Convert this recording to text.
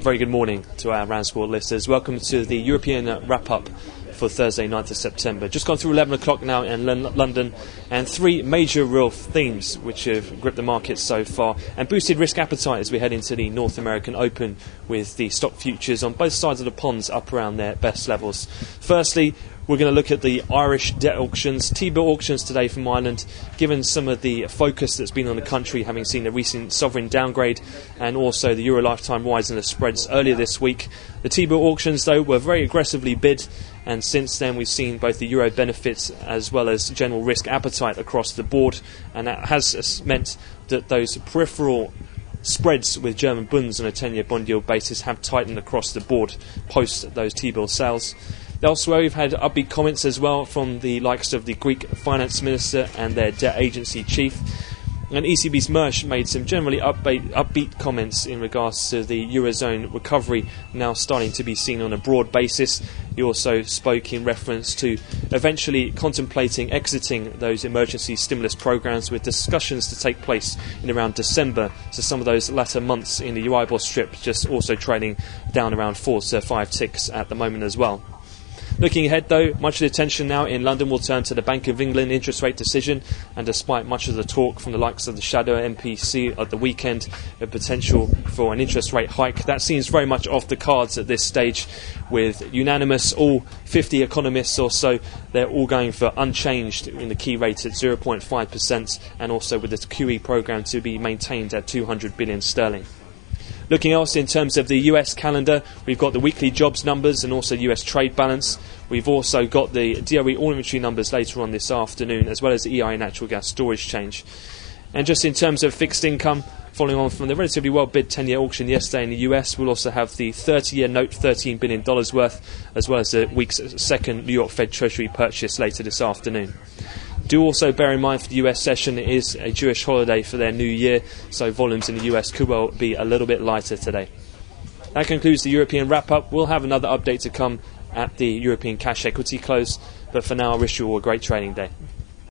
Very good morning to our RANsquawk listeners. Welcome to the European wrap-up for Thursday, 9th of September. Just gone through 11 o'clock now in London, and three major real themes which have gripped the markets so far and boosted risk appetite as we head into the North American Open, with the stock futures on both sides of the ponds up around their best levels. Firstly, we're going to look at the Irish debt auctions, T-bill auctions today from Ireland, given some of the focus that's been on the country, having seen a recent sovereign downgrade and also the Euro lifetime rise in the spreads earlier this week. The T-bill auctions, though, were very aggressively bid, and since then we've seen both the Euro benefits as well as general risk appetite across the board, and that has meant that those peripheral spreads with German bunds on a 10-year bond yield basis have tightened across the board post those T-bill sales. Elsewhere, we've had upbeat comments as well from the likes of the Greek finance minister and their debt agency chief. And ECB's Mersch made some generally upbeat comments in regards to the Eurozone recovery now starting to be seen on a broad basis. He also spoke in reference to eventually contemplating exiting those emergency stimulus programs, with discussions to take place in around December. So some of those latter months in the Euribor strip just also trading down around 4 to 5 ticks at the moment as well. Looking ahead, though, much of the attention now in London will turn to the Bank of England interest rate decision, and despite much of the talk from the likes of the shadow MPC at the weekend, the potential for an interest rate hike, that seems very much off the cards at this stage, with unanimous, all 50 economists or so, they're all going for unchanged in the key rate at 0.5%, and also with the QE programme to be maintained at 200 billion sterling. Looking else in terms of the US calendar, we've got the weekly jobs numbers and also US trade balance. We've also got the DOE oil inventory numbers later on this afternoon, as well as the EIA natural gas storage change. And just in terms of fixed income, following on from the relatively well-bid 10-year auction yesterday in the US, we'll also have the 30-year note, $13 billion worth, as well as the week's second New York Fed Treasury purchase later this afternoon. Do also bear in mind for the US session, it is a Jewish holiday for their new year, so volumes in the US could well be a little bit lighter today. That concludes the European wrap-up. We'll have another update to come at the European cash equity close, but for now I wish you all a great trading day.